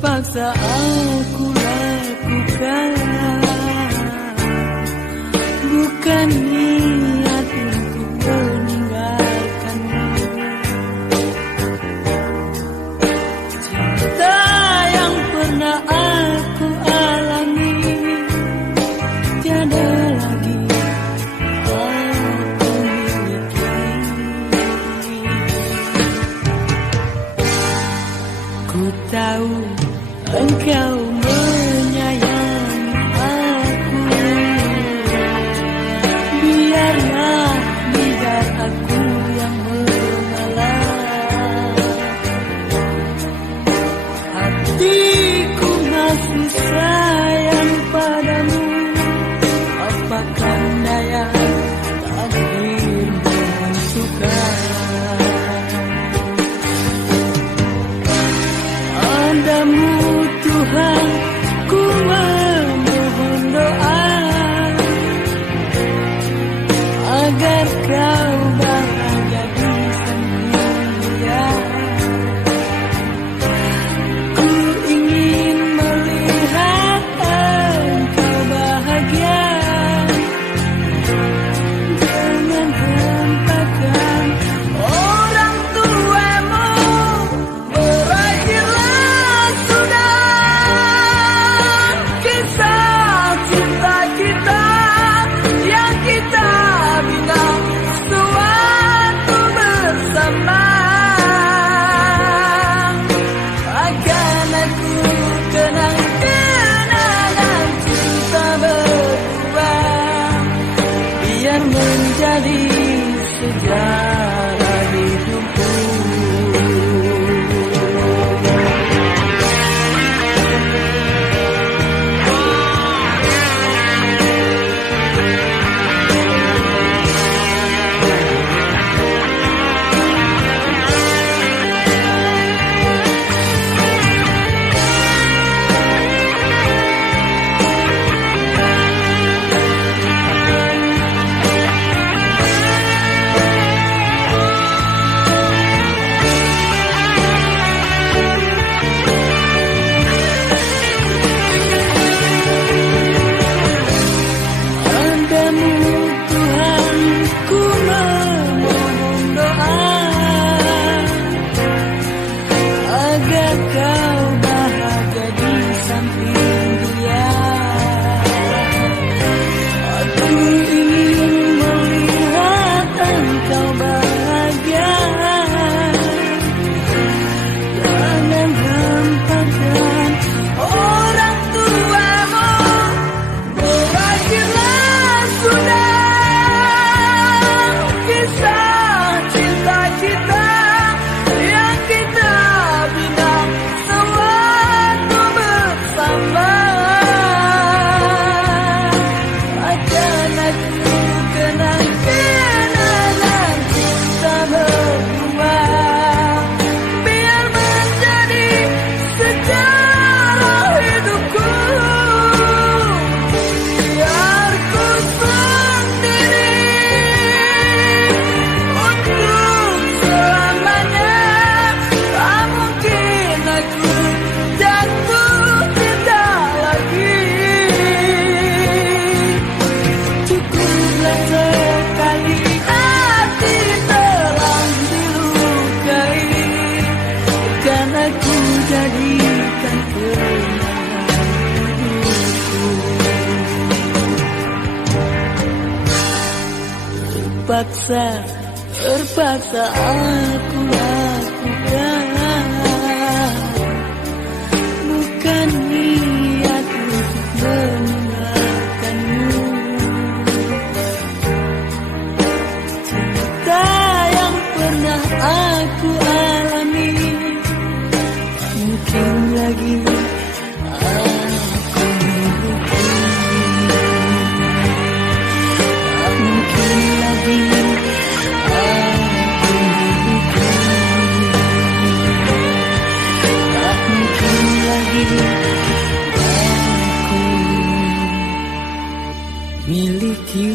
terpaksa aku lakukan, bukan niat untuk meninggalkanmu. Cinta yang pernah aku alami tiada lagi aku miliki. Ku tahu engkau menyayangi aku, biarlah biar aku yang mengalah. Hatiku masih sayang padamu, apakah daya takdir menentukan. Padamu Tuhan, ku memohon doa agar kau bahagia di samping dia. Ku ingin melihat engkau bahagia, jangan hempakan orang tuamu. Berakhirlah sudah kisah cinta kita yang kita bina suatu bersama. Akan aku kenang kenangan cinta berdua, biar menjadi sejarah hidupku. Padamu Tuhan, ku memohon doa agar kau bahagia di samping dia. Aku ingin melihat engkau bahagia, jangan hempakan orang tuamu. Berakhirlah sudah kisah cinta kita yang kita bina suatu bersama. Akan aku kenang kenangan cinta berdua, biar menjadi sejarah hidupku. Biar ku sendiri untuk selamanya, tak mungkin aku jatuh cinta lagi. Cukuplah sekali hati telah dilukai, kan aku jadikan kenangan hidupku. Terpaksa aku lakukan, bukan niat untuk meninggalkanmu. Cinta yang pernah aku alami, mungkin lagi aku miliki. Tak mungkin lagi aku miliki. Tak mungkin lagi aku miliki.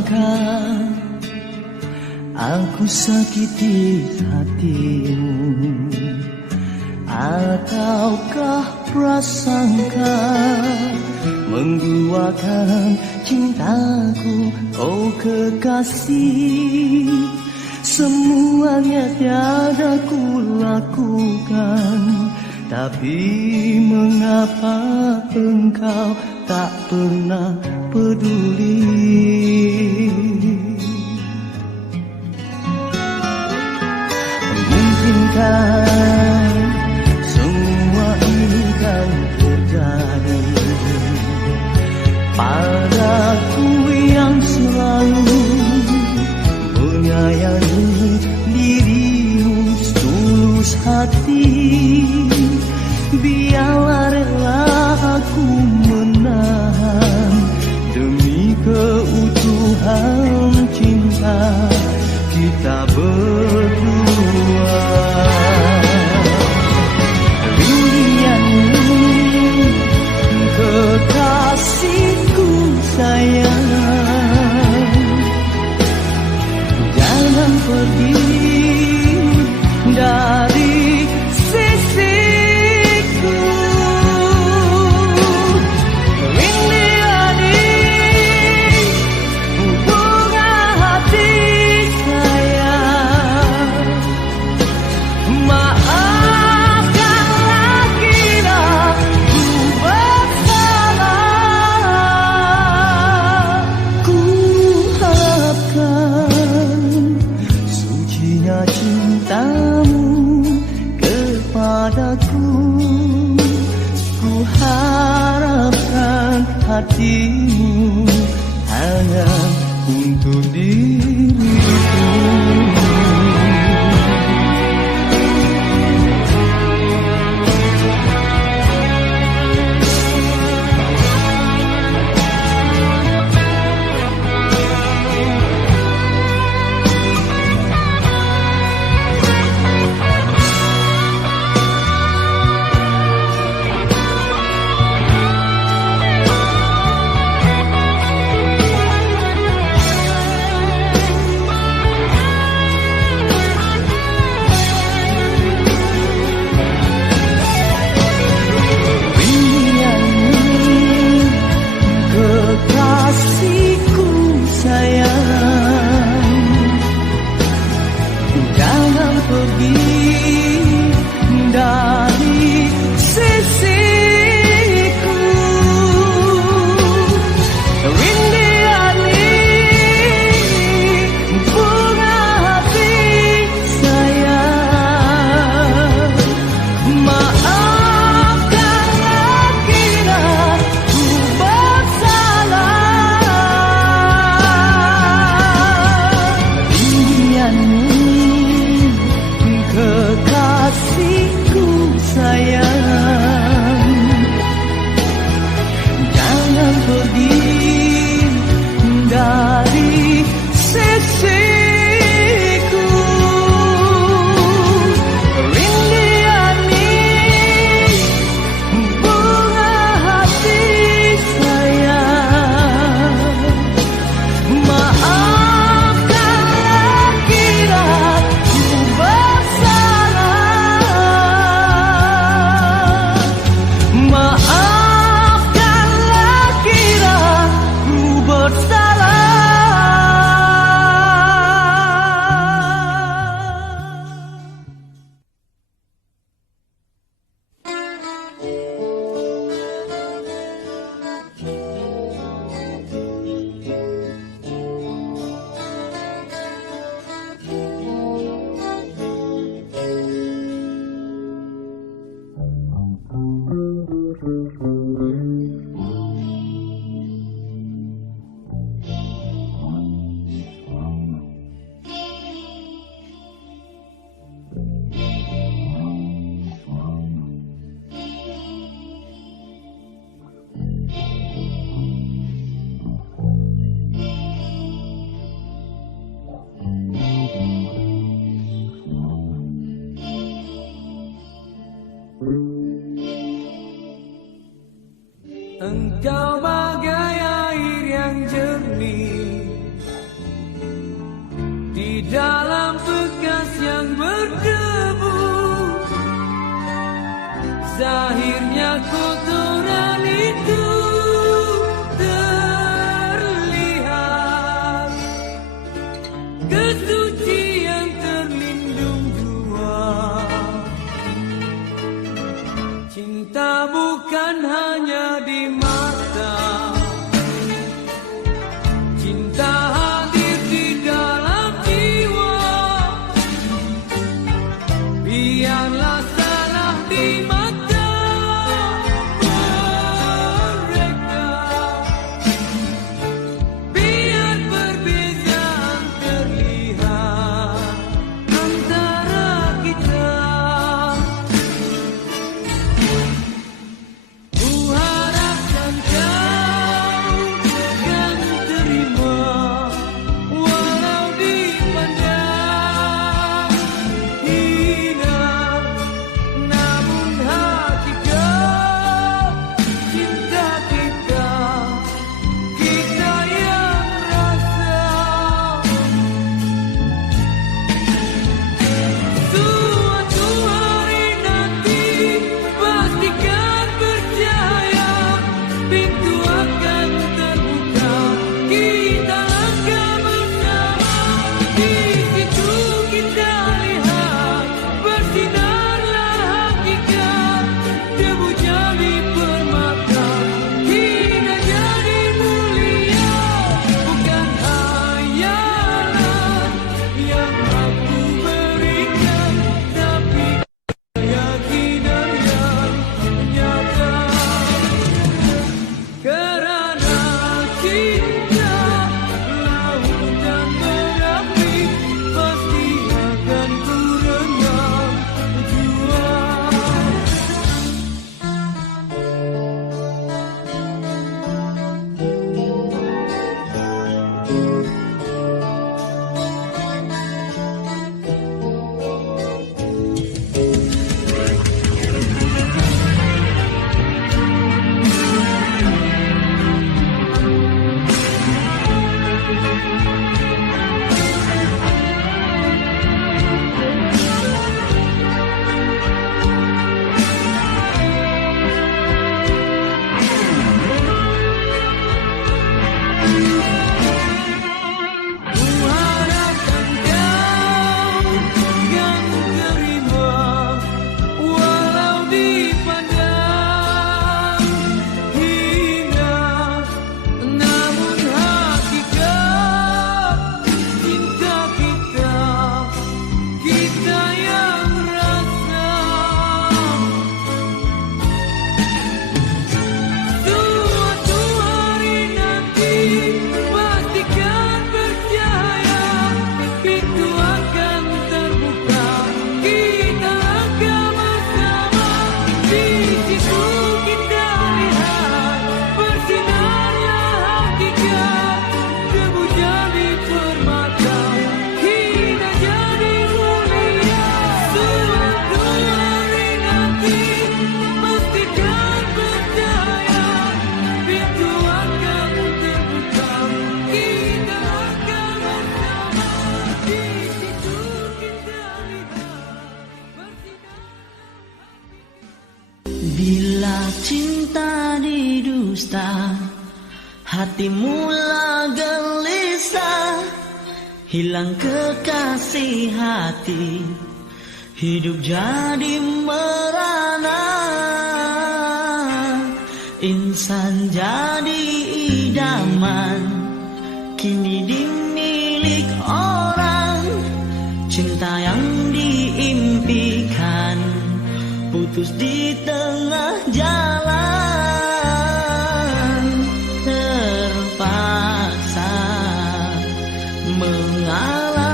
Pernahkah aku sakiti hatimu, ataukah prasangka mengguakan cintaku, oh kekasih? Semuanya tiada ku lakukan, tapi mengapa engkau tak pernah peduli? Mungkinkah semua ini kan terjadi padaku yang selalu menyayangi dirimu setulus hati? Biarlah rela aku menahan demi keutuhan cinta kita berdua. Rindianmu kekasihku sayang, jangan pergi dari sisiku. Rindiani bunga hati sayang, maafkanlah bila ku bersalah. Ku harapkan sucinya cintamu kepadaku, ku harapkan hatimu hanya untuk diriku. Kekasihku sayang, jangan pergi dari sisiku. Rindiani bunga hati sayang, maafkanlah bila ku bersalah. Kekasihku sayang, jangan pergi dari sisiku. Rindiani bunga hati sayang, maafkanlah bila ku bersalah. Maafkanlah kira ku bersalah. Engkau bagai air yang jernih dalam bekas yang berdebu. Zahirnya kotoran itu terlihat, kesucian terlindung jua. Cinta bukan hanya di mata, cinta hadir di dalam jiwa. Biarlah salah di mata mereka, biar perbezaan terlihat antara kita. Ku harapkan kau akan terima, walau dipandang hina. Namun hakikat cinta kita, kita yang rasa. Suatu hari nanti pastikan percaya, pintu akan terbuka, kita langkah bersama. Di situ kita lihat bersinarlah hakikat, debu jadi permata, hina jadi mulia. Bukan hayalan yang aku berikan, tapi keyakinan yang nyata. Kerana cinta lautan berapi, pasti akan ku rendam jua. Ku harapkan kau yang terima, walau dipandang hina. Namun hakikat cinta kita, kita yang rasa. Suatu hari nanti pastikan percaya, pintu akan terbuka, kita langkah bersama. Di situ kita lihat bersinarlah hakikat, debu jadi permata, hina jadi mulia. Suatu hari nanti pastikan percaya, pintu akan terbuka, kita langkah bersama. Di situ kita lihat bersinar. Bila cinta didusta, hati mula gelisah, hilang kekasih hati, hidup jadi merana. Insan jadi idaman, kini dimilik orang. Cinta yang diimpikan putus di tengah jalan, terpaksa mengalah.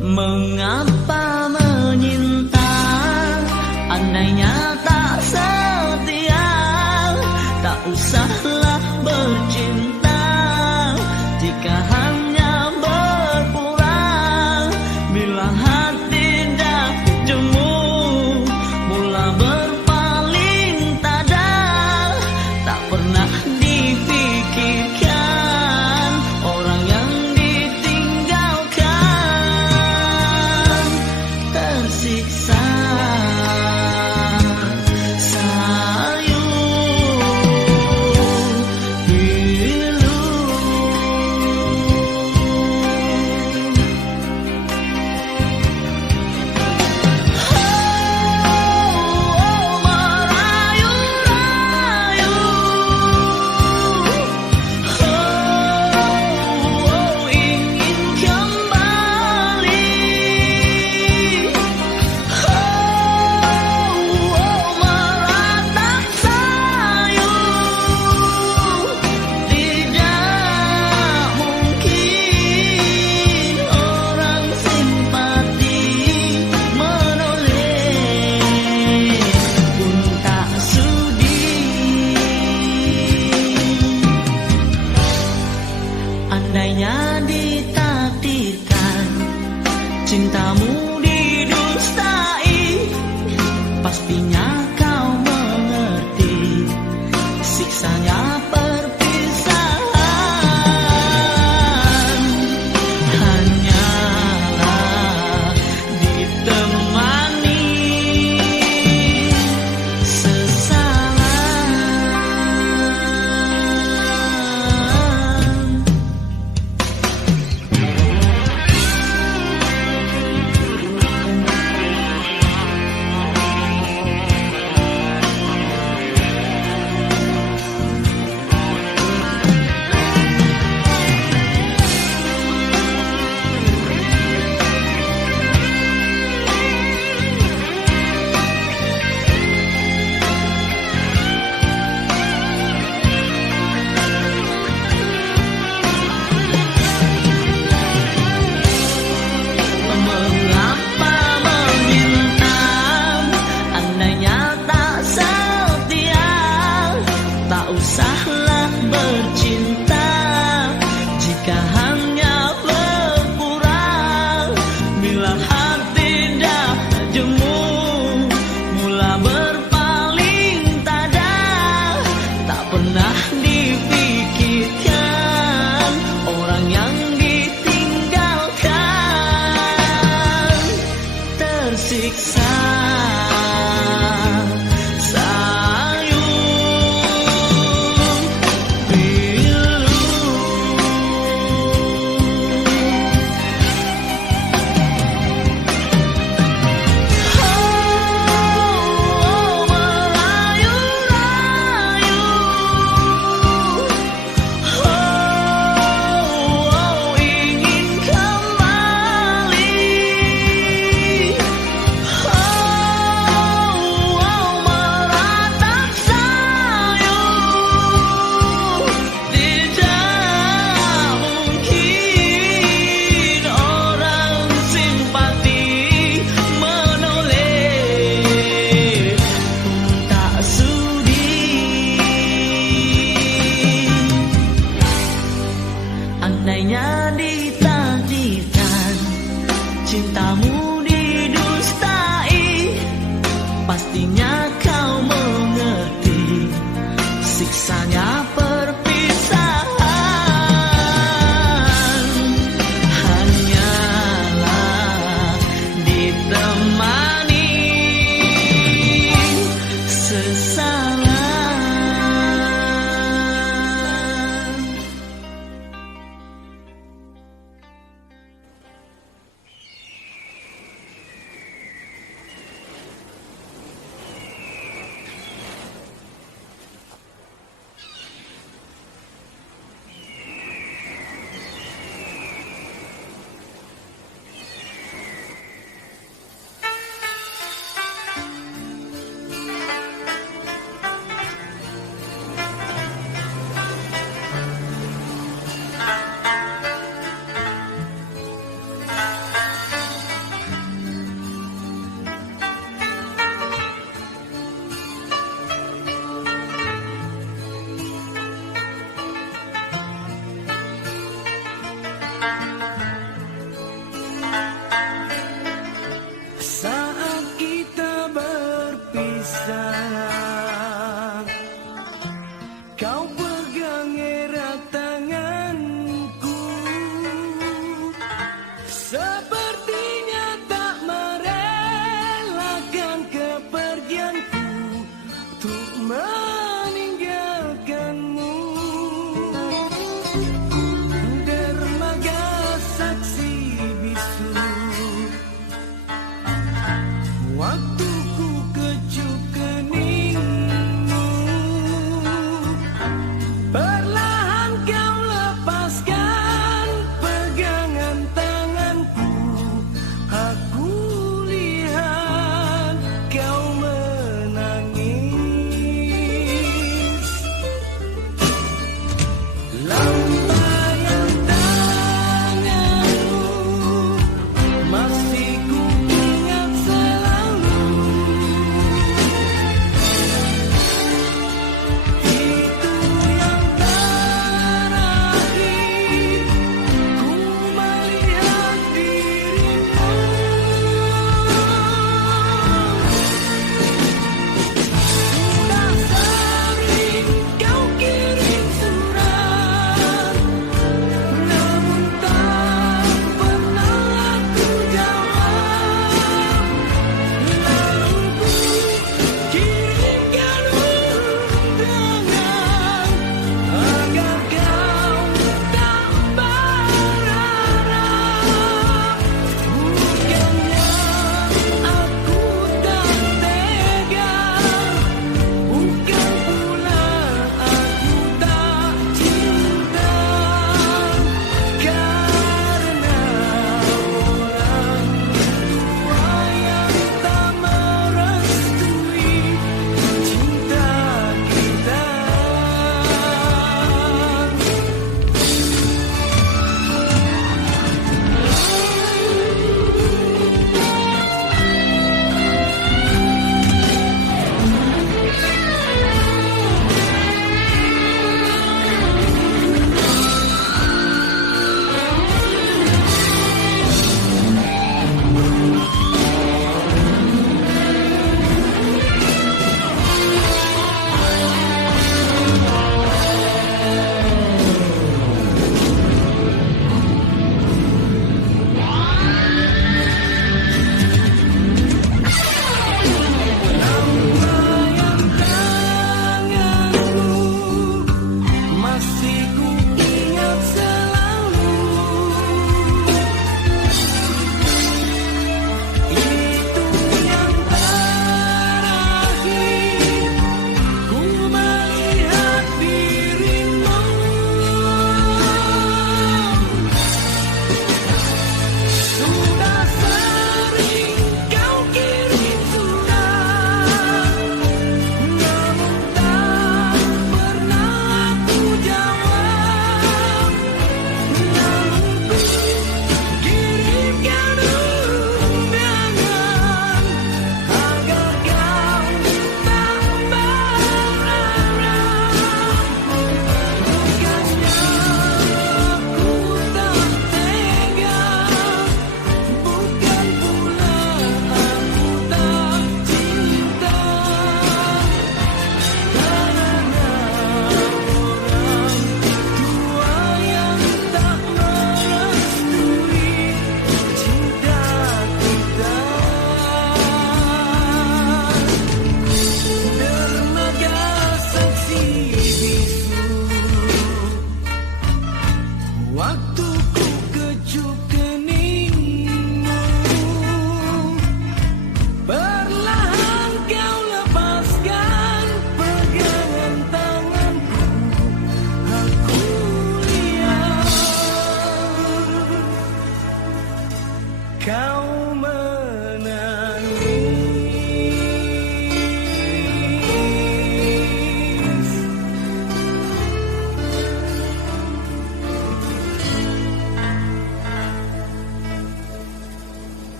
Mengapa menyinta, andainya tak setia, tak usahlah bercinta jika hanya berpura. Bila hati dah jemu, mula berpaling tada, tak pernah dipikirkan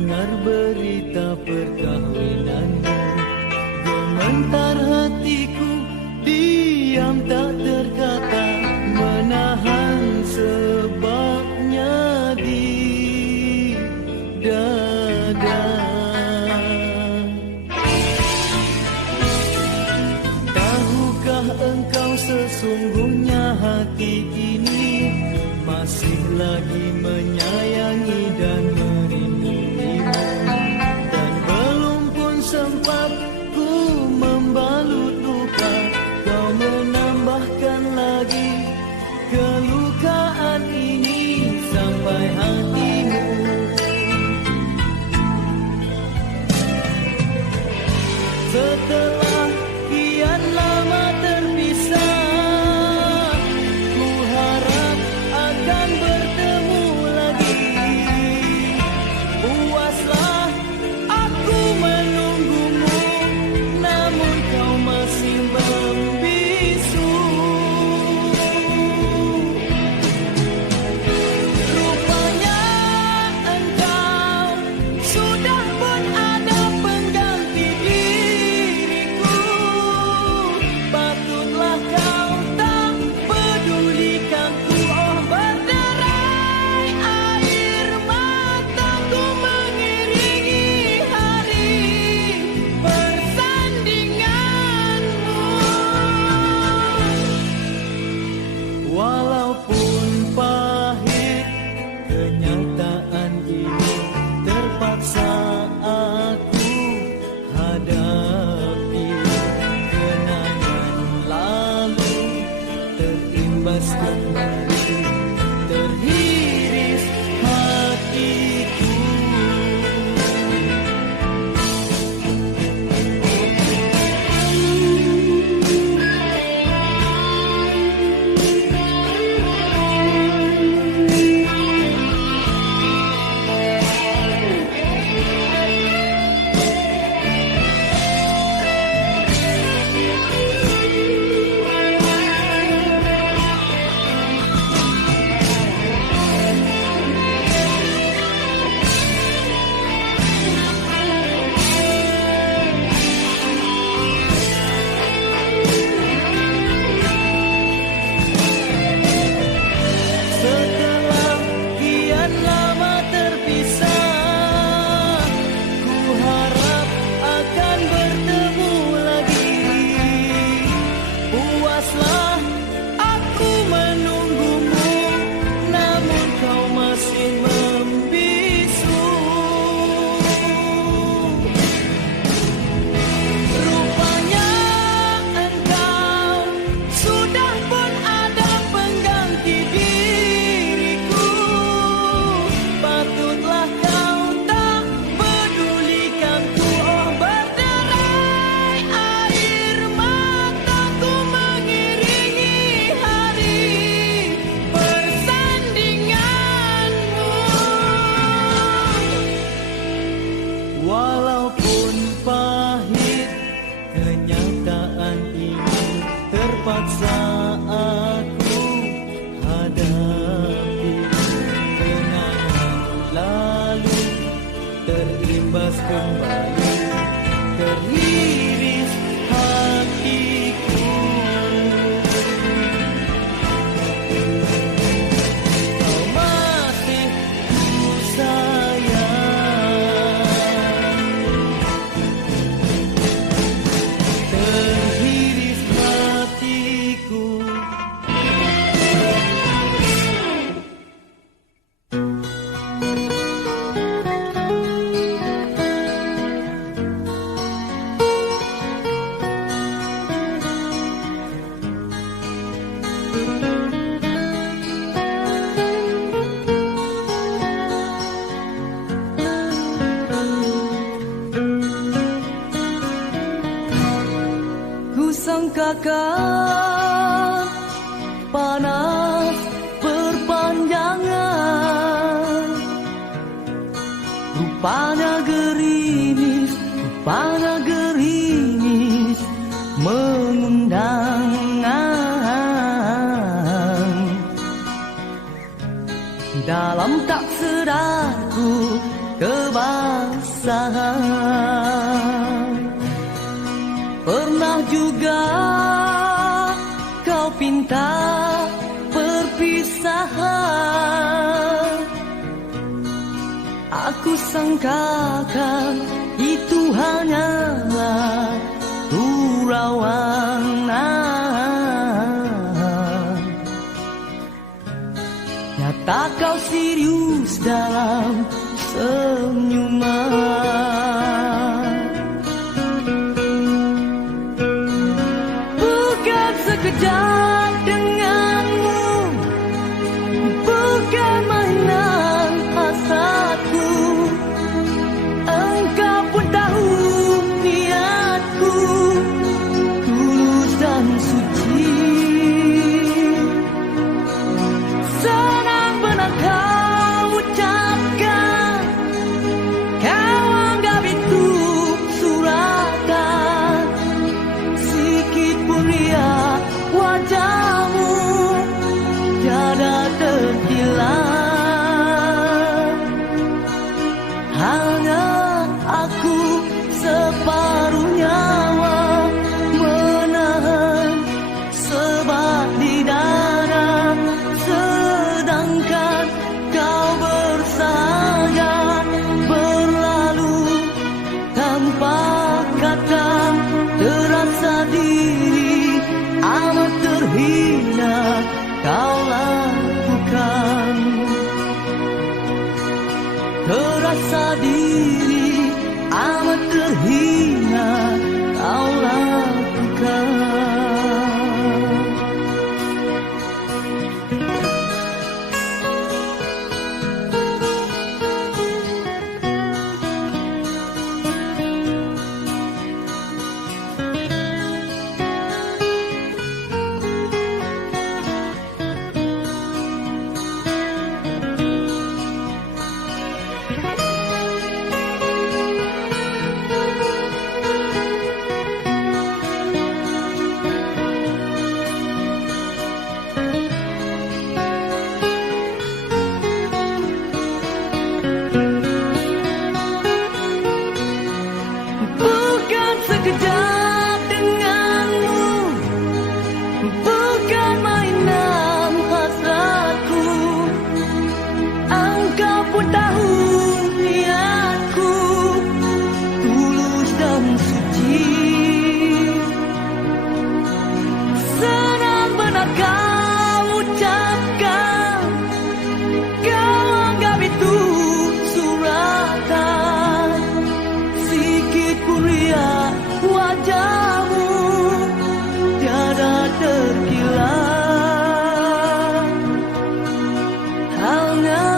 dengar berita perkahwinanmu. Gementar hatiku, diam tak terkata, menahan sebabnya di dada. Tahukah engkau sesungguhnya hati ini masih lagi menyayangi dan merinduimu, dan belum pun sempat ku membalut luka, kau menambahkan lagi kelukaan ini sampai hatimu. Setelah kian lama terpisah, ku harap akan bertemu lagi. Puaslah aku menunggumu, namun kau masih membisu. Rupanya engkau sudah pun ada pengganti diriku. Patutlah kau tak pedulikanku. Oh, berderai air mataku mengiringi hari persandinganmu. Walaupun pahit kenyataan ini, terpaksa aku hadapi. Kenangan lalu terimbas kembali, terhiris hatiku. Setelah kian lama terpisah, ku harap akan bertemu lagi. Puaslah aku menunggumu, namun kau masih membisu. Rupanya engkau sudah pun ada pengganti diriku. Patutlah kau tak pedulikanku. Oh, berderai air mataku mengiringi hari persandinganmu. Walaupun pahit kenyataan ini, terpaksa aku hadapi. Kenangan lalu terimbas kembali, terhiris hatiku. Kau masih ku sayang, terhiris hatiku. Kusangkakan panas berpanjangan, rupanya gerimis, rupanya gerimis mengundang. Dalam tak sedarku kebasahan. Pernah juga kau pinta perpisahan. Aku sangkakan itu hanyalah gurauan. Nyata kau serius dalam senyuman. Bukan sekejap denganmu, bukan mainan hasratku. Engkau pun tahu niatku tulus dan suci. Senang benar kau ucapkan, kau anggap itu suratan. Sikit pun riak wajahmu tiada terhilang. Hanya aku separuh nyawa menahan sebab di dada, sedangkan kau bersahaja berlalu tanpa kata. Terasa diri amat terhina kau lakukan. Terasa diri amat terhina kau lakukan. Bukan sekejap denganmu, bukan mainan hasratku. Engkau pun tahu niatku tulus dan suci. Senang benar kau ucapkan, kau anggap itu suratan. Sikit pun riak wajahmu tiada terkilat. Hanya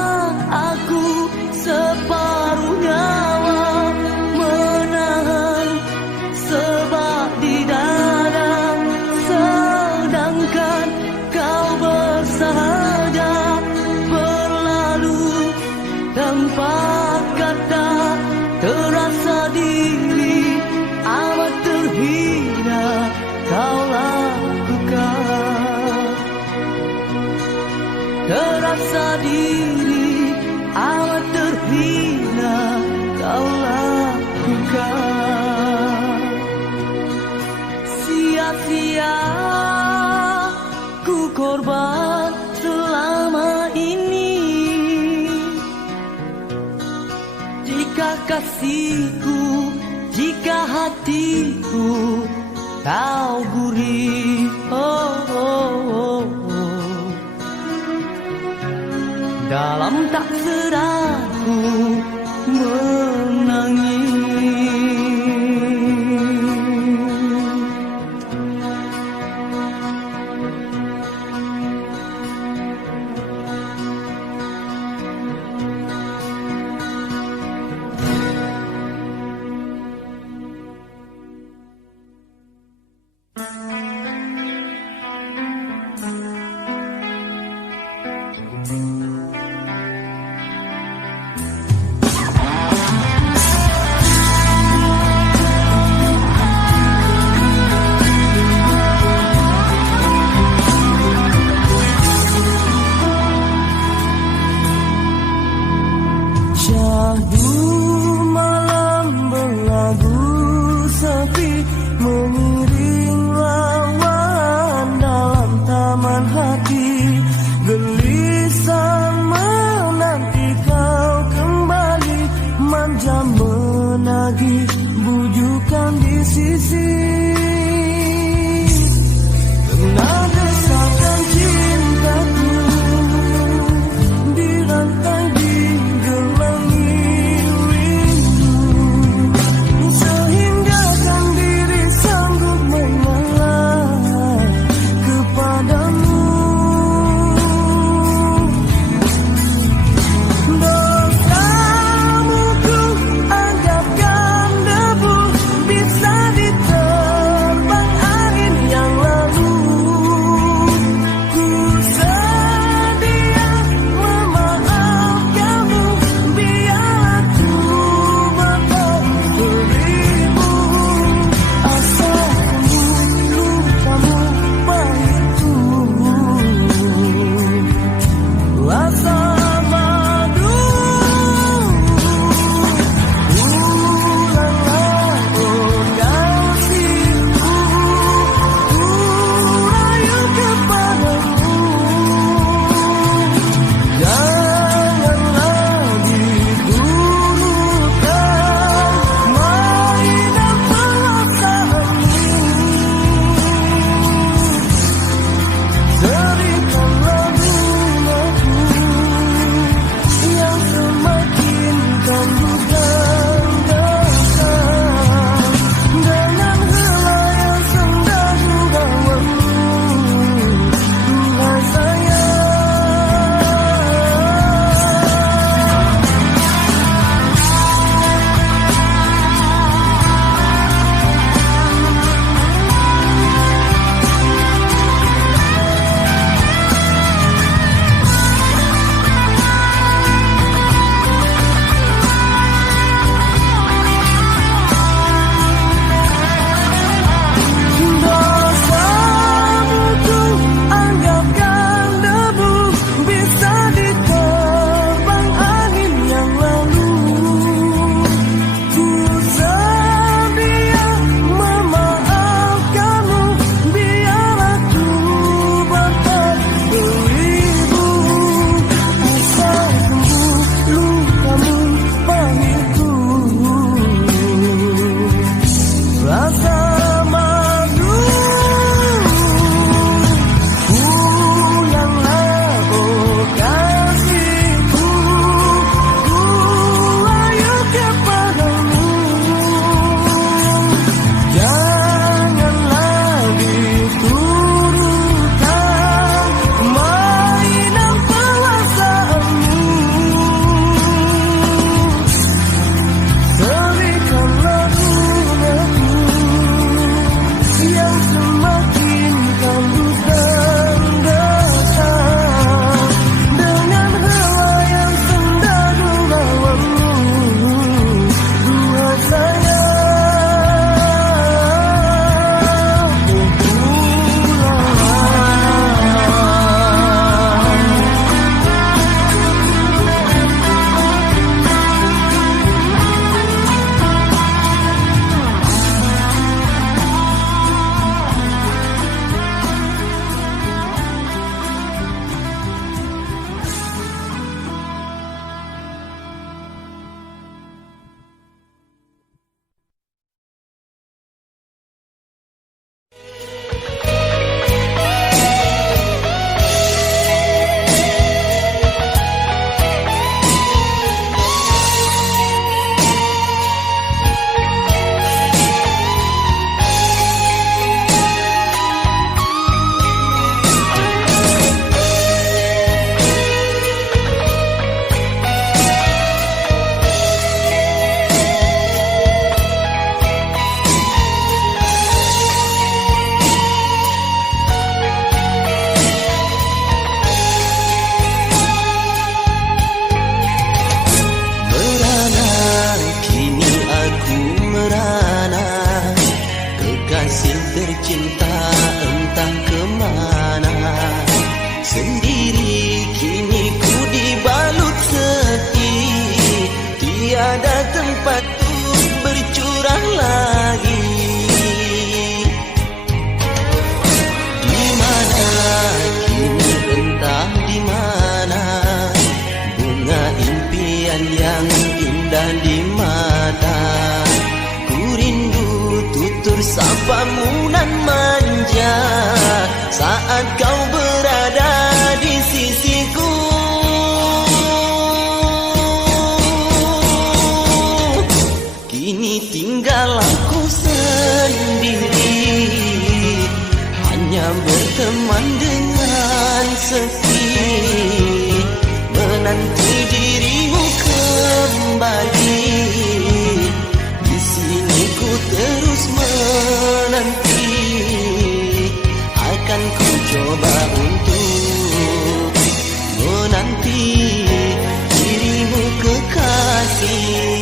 aku separuh nyawa menahan sebab di dada, sedangkan kau bersahaja berlalu tanpa kata. Terasa diri amat terhina kau lakukan. Terasa diri amat terhina kau lakukan. Sia-sia ku korban selama ini. Jika kasihku, jika hatiku kau gurih, dalam tak seraku menangis. sisi. Pernah desaukan cintaku dirantai digelangi rindu, sehingga kan diri sanggup mengalah kepadamu. Dosamu ku anggapkan debu, bisa ditelan sapamu nan manja saat kau berada di sisiku. Kini tinggal aku sendiri, hanya berteman dengan sepi, menanti dirimu kembali. Di sini ku terus menanti, akan ku coba untuk menanti dirimu kekasih.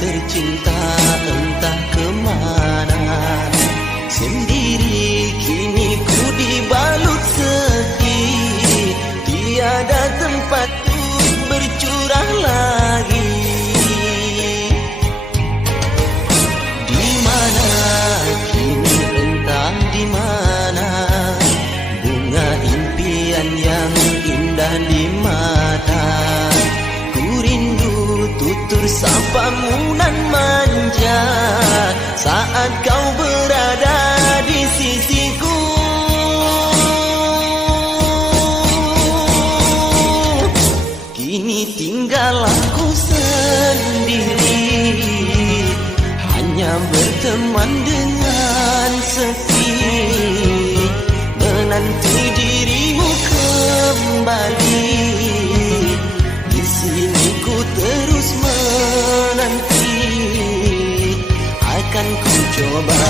Tercinta entah kemana, sendiri kini ku dibalut sepi, tiada tempat untuk bercurah lagi. Di mana kini entah di mana, bunga impian yang indah di mata. Ku rindu tutur sapamu nan manja saat kau berada di sisiku. Kini tinggal aku sendiri, hanya berteman dengan sepi, menanti dirimu kembali. Di sini ku terus menanti, akan ku coba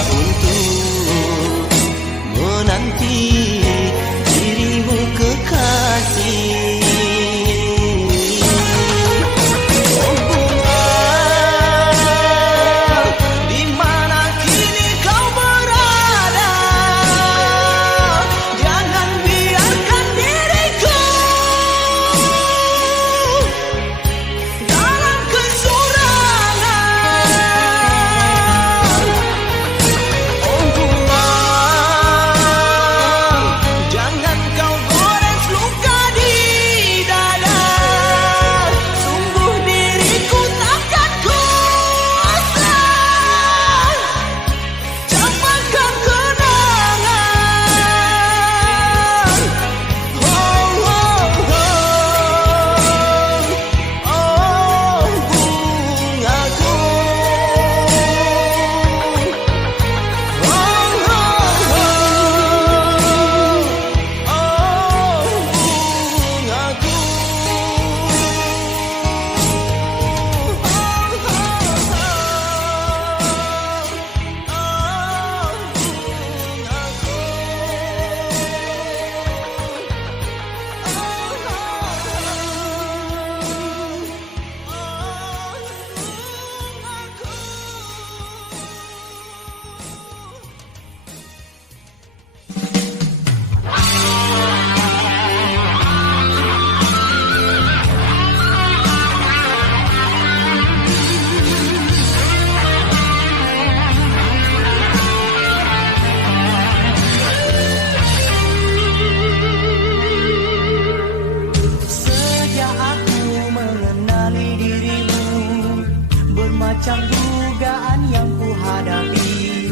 macam dugaan yang ku hadapi.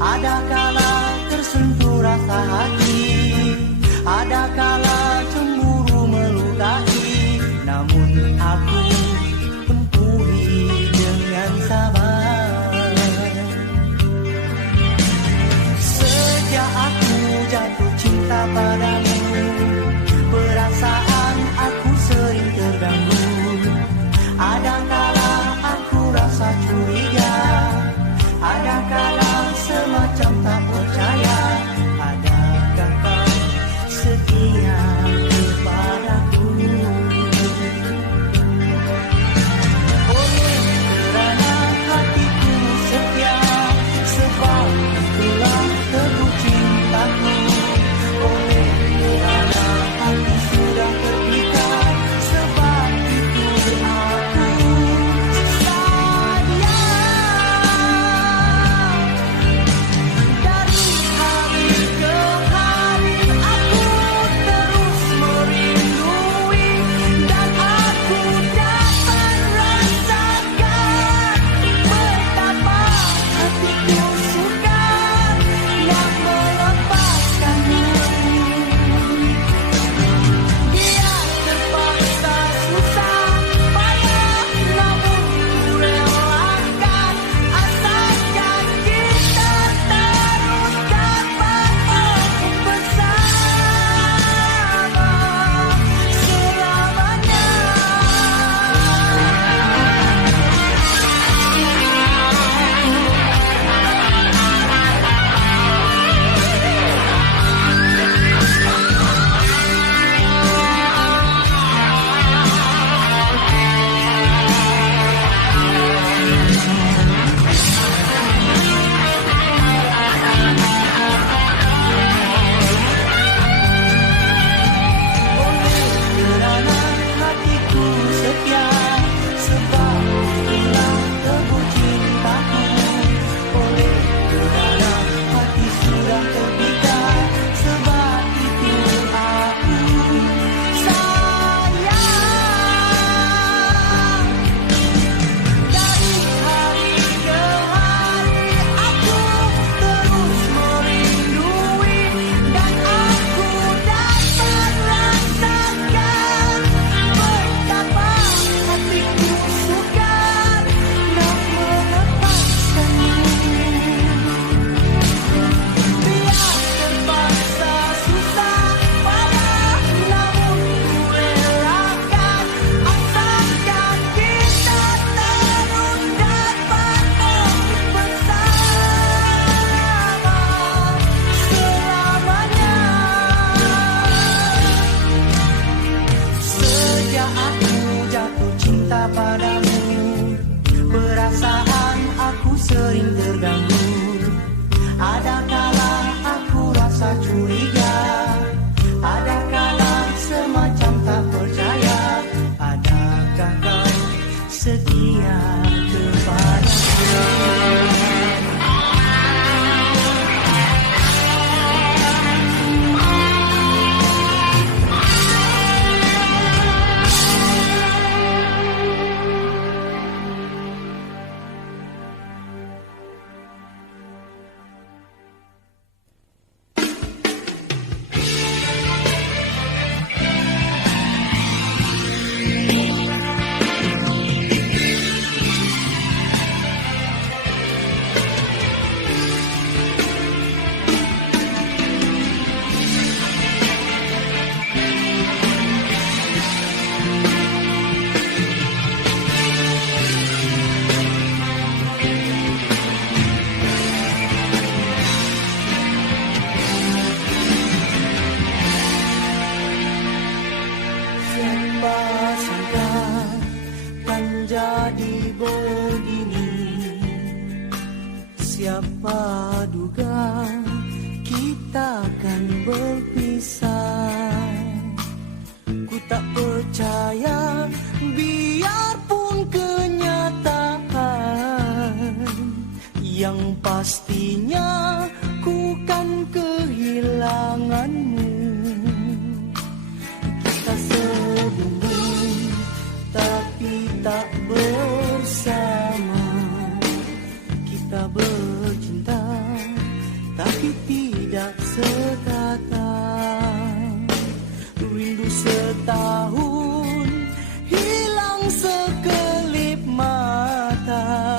Ada kala tersentuh rasa hati, ada kala cemburu melukai. Namun aku tempuhi dengan sabar. Sejak aku jatuh cinta padamu, perasaan aku sering terganggu. Ada kala aku rasa curiga, ada kala semacam tak percaya. Adakah kau setia kepadaku? Oleh kerana hatiku setia, sebab itulah teguh cintaku. Oleh kerana hati sudah terpikat, sebab itu aku sayang. Dari hari ke hari aku terus merindui, dan aku dapat rasakan betapa hatiku sukar nak melepaskanmu. Dia terpaksa susah payah, namun ku relakan, asalkan kita terus dapat bersama selamanya. Oleh kerana hatiku setia, sebab itulah teguh cintaku. Oleh kerana hati sudah terpikat, sebab itu aku sayang. Dari hari ke hari aku terus merindui, dan aku dapat rasakan betapa hatiku sukar nak melepaskanmu. Biar terpaksa susah payah, namun ku relakan, asalkan kita terus dapat bersama selamanya. Sejak aku jatuh cinta padamu, perasaan aku sering terganggu. Ada kala aku rasa curiga, ada kala semacam tak percaya. Adakah kau setia kepadaku? Siapa sangka kan jadi begini, siapa duga kita kan berpisah. Ku tak percaya biarpun kenyataan, yang pastinya ku kan kehilanganmu. Kita sebelum tapi tak bersama. tahun hilang sekelip mata,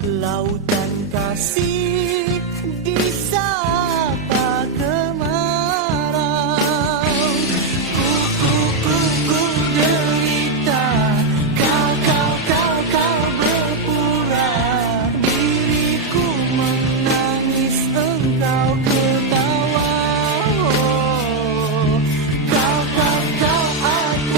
lautan kasih disapa kemarau. Ku derita, kau berpura, diriku menangis, engkau ketawa. Kau aku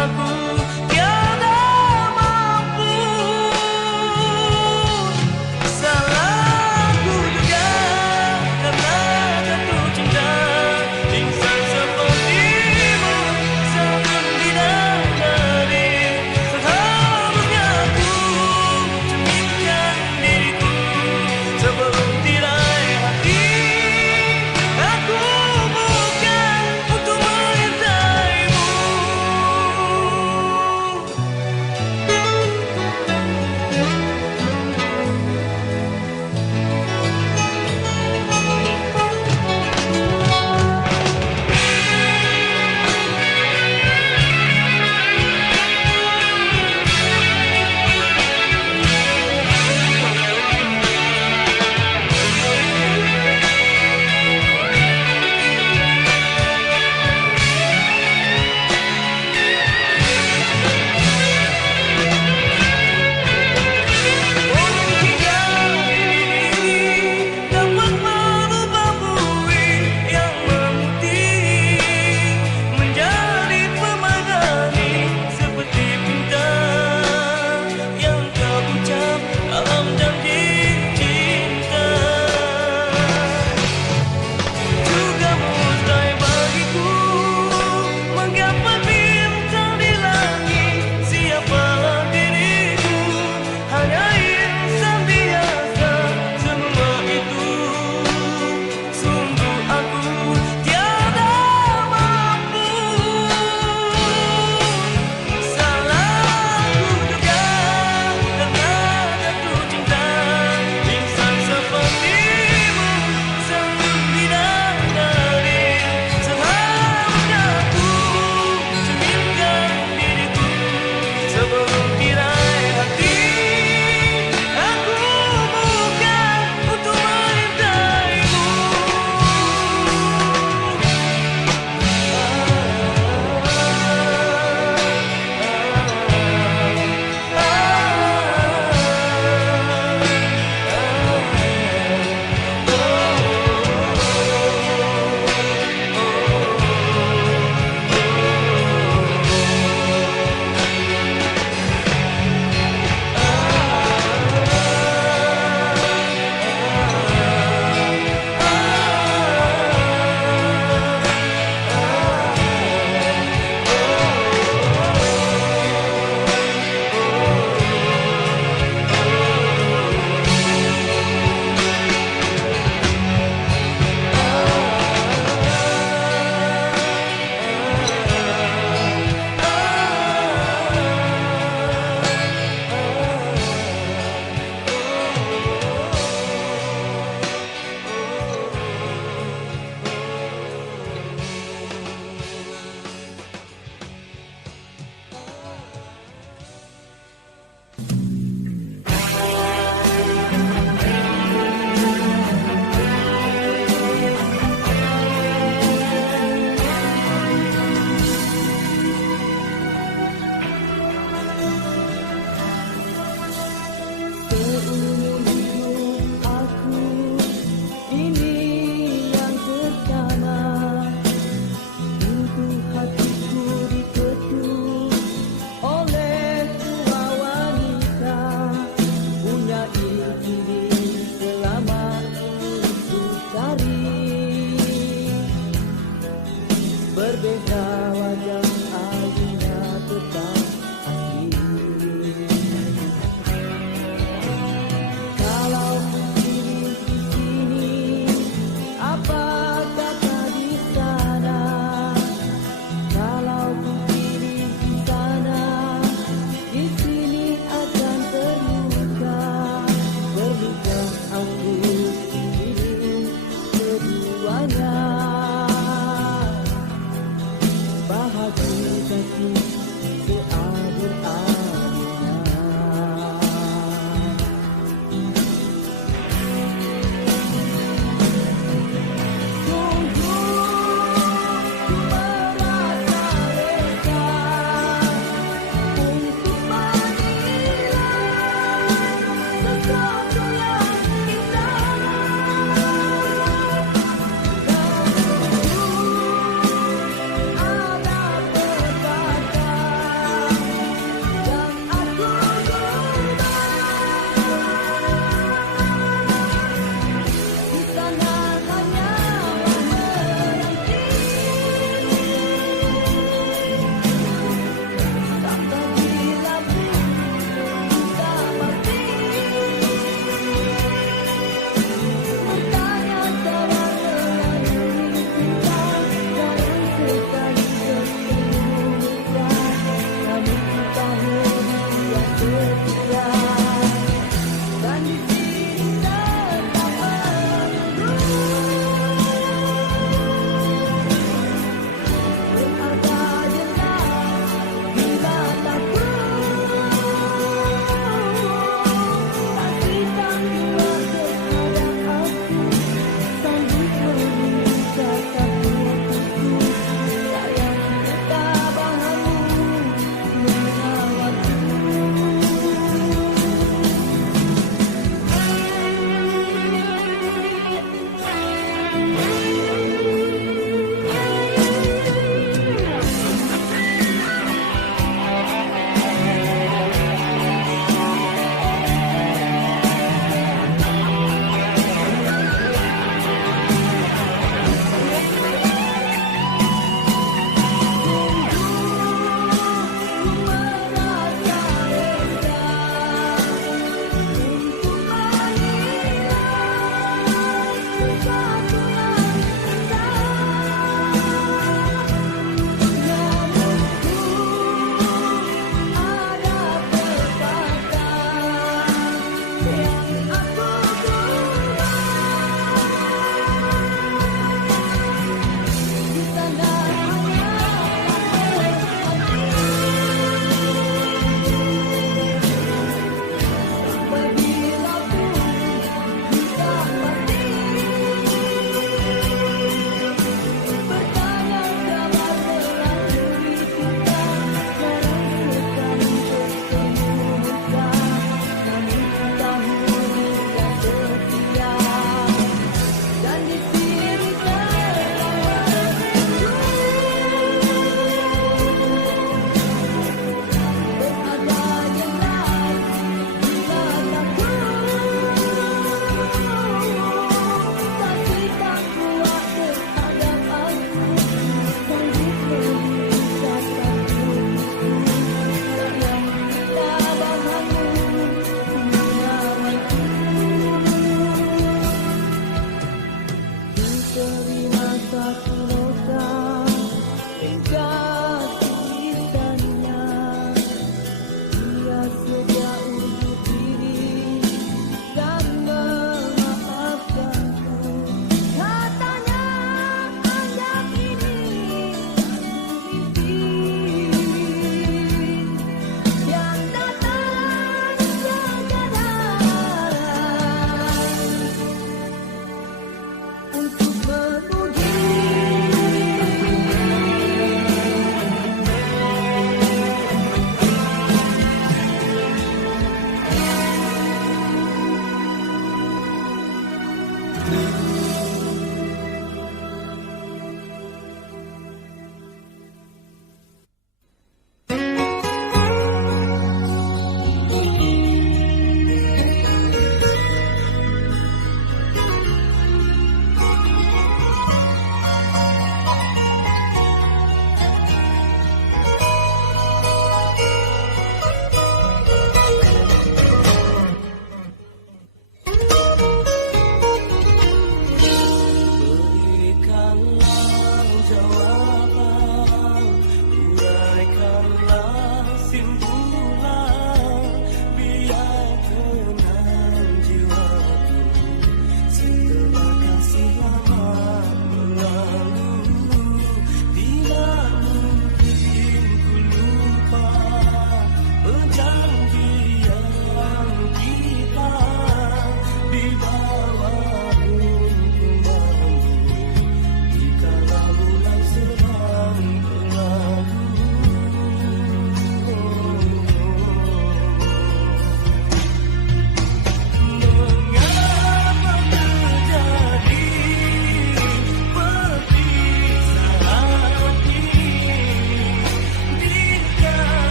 aku tiada mampu. Salahku juga karena jatuh cinta. Insan sepertimu sangat bidadari. Seharusnya aku cerminkan diriku sebelum tirai hati. Aku bukan untuk menyertaimu.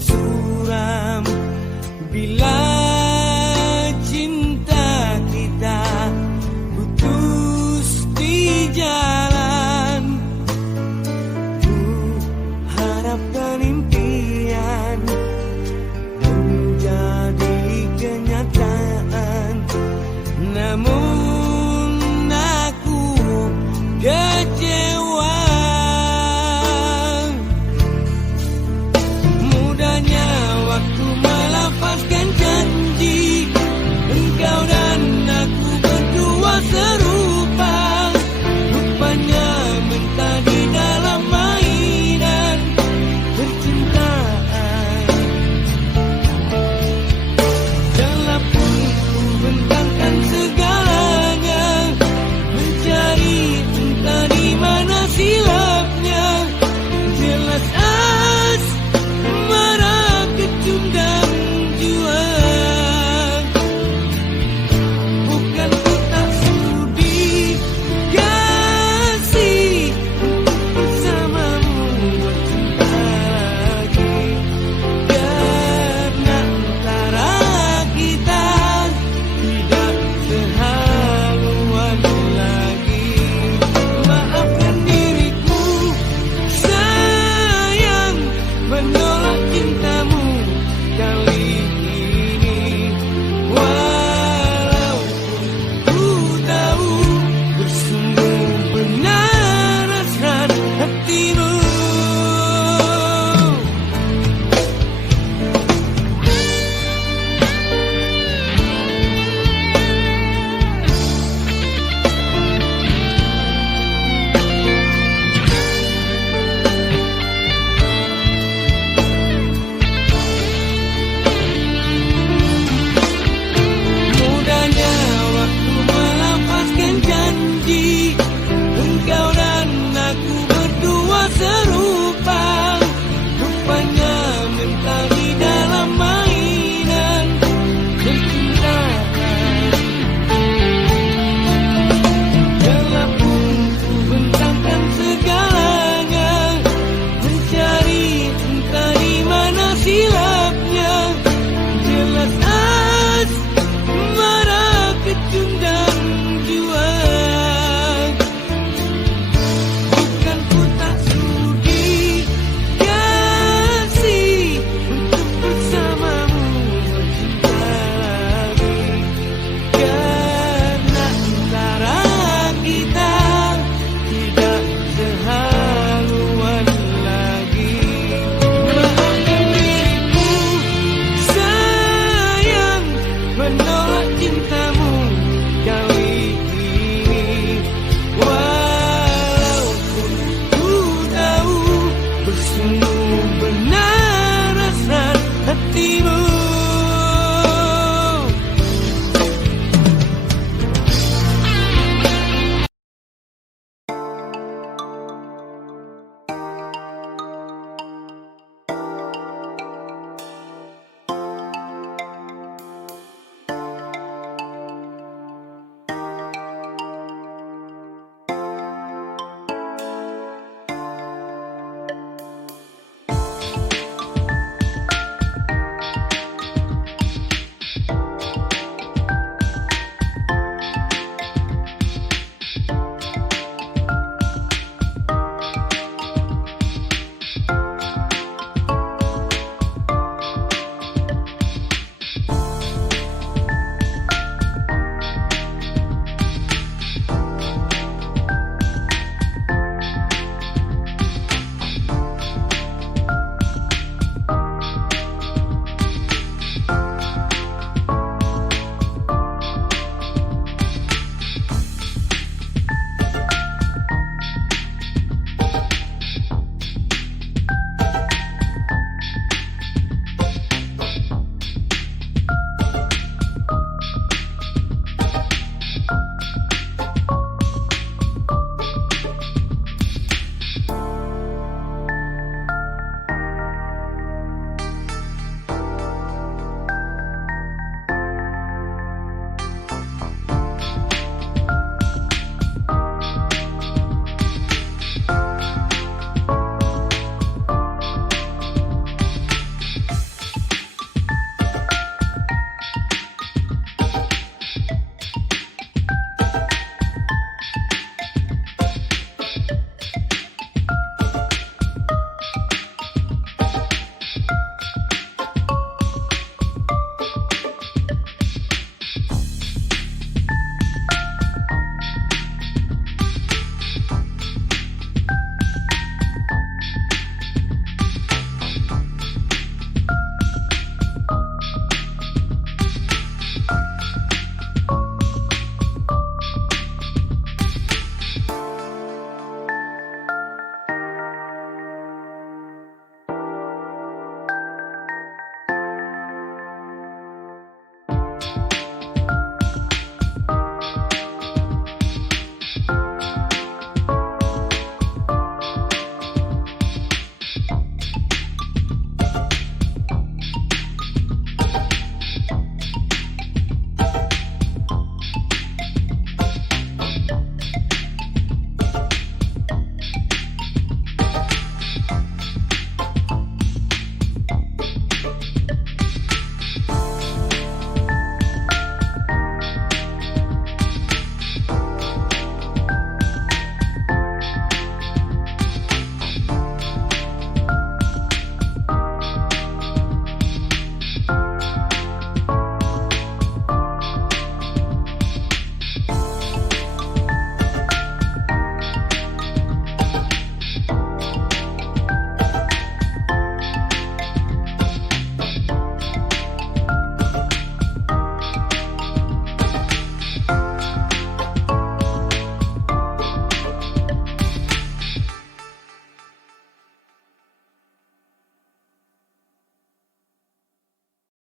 sudah